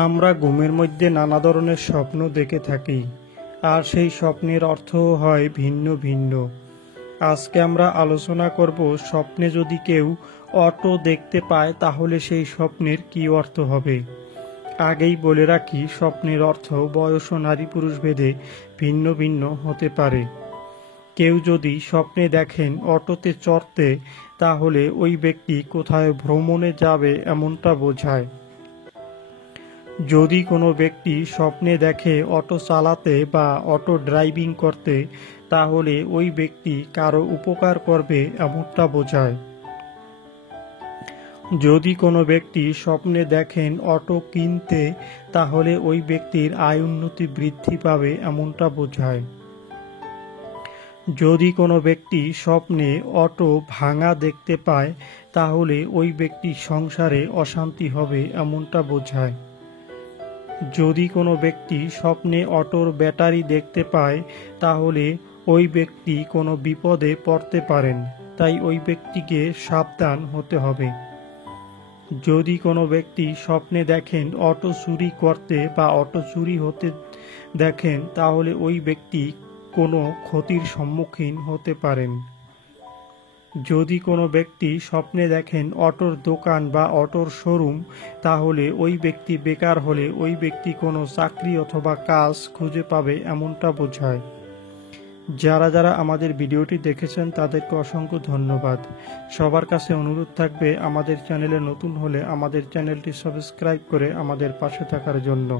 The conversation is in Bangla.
আমরা ঘুমের মধ্যে নানা ধরনের স্বপ্ন দেখে থাকি, আর সেই স্বপ্নের অর্থও হয় ভিন্ন ভিন্ন। আজকে আমরা আলোচনা করব, স্বপ্নে যদি কেউ অটো দেখতে পায় তাহলে সেই স্বপ্নের কী অর্থ হবে। আগেই বলে রাখি, স্বপ্নের অর্থ বয়স ও নারী পুরুষ ভেদে ভিন্ন ভিন্ন হতে পারে। কেউ যদি স্বপ্নে দেখেন অটোতে চড়তে, তাহলে ওই ব্যক্তি কোথায় ভ্রমণে যাবে এমনটা বোঝায়। যদি কোনো ব্যক্তি স্বপ্নে দেখে অটো চালাতে বা অটো ড্রাইভিং করতে, তাহলে ওই ব্যক্তি কারো উপকার করবে এমনটা বোঝায়। যদি কোনো ব্যক্তি স্বপ্নে দেখেন অটো কিনতে, তাহলে ওই ব্যক্তির আয় উন্নতি বৃদ্ধি পাবে এমনটা বোঝায়। যদি কোনো ব্যক্তি স্বপ্নে অটো ভাঙা দেখতে পায়, তাহলে ওই ব্যক্তির সংসারে অশান্তি হবে এমনটা বোঝায়। যদি কোনো ব্যক্তি স্বপ্নে অটোর ব্যাটারি দেখতে পায়, তাহলে ওই ব্যক্তি কোনো বিপদে পড়তে পারেন, তাই ওই ব্যক্তিকে সাবধান হতে হবে। যদি কোনো ব্যক্তি স্বপ্নে দেখেন অটো চুরি করতে বা অটো চুরি হতে দেখেন, তাহলে ওই ব্যক্তি কোনো ক্ষতির সম্মুখীন হতে পারেন। যদি কোনো ব্যক্তি স্বপ্নে দেখেন অটোর দোকান বা অটোর শোরুম, তাহলে ওই ব্যক্তি বেকার হলে ওই ব্যক্তি কোনো চাকরি অথবা কাজ খুঁজে পাবে এমনটা বোঝায়। যারা যারা আমাদের ভিডিওটি দেখেছেন তাদেরকে অসংখ্য ধন্যবাদ। সবার কাছে অনুরোধ থাকবে, আমাদের চ্যানেলে নতুন হলে আমাদের চ্যানেলটি সাবস্ক্রাইব করে আমাদের পাশে থাকার জন্য।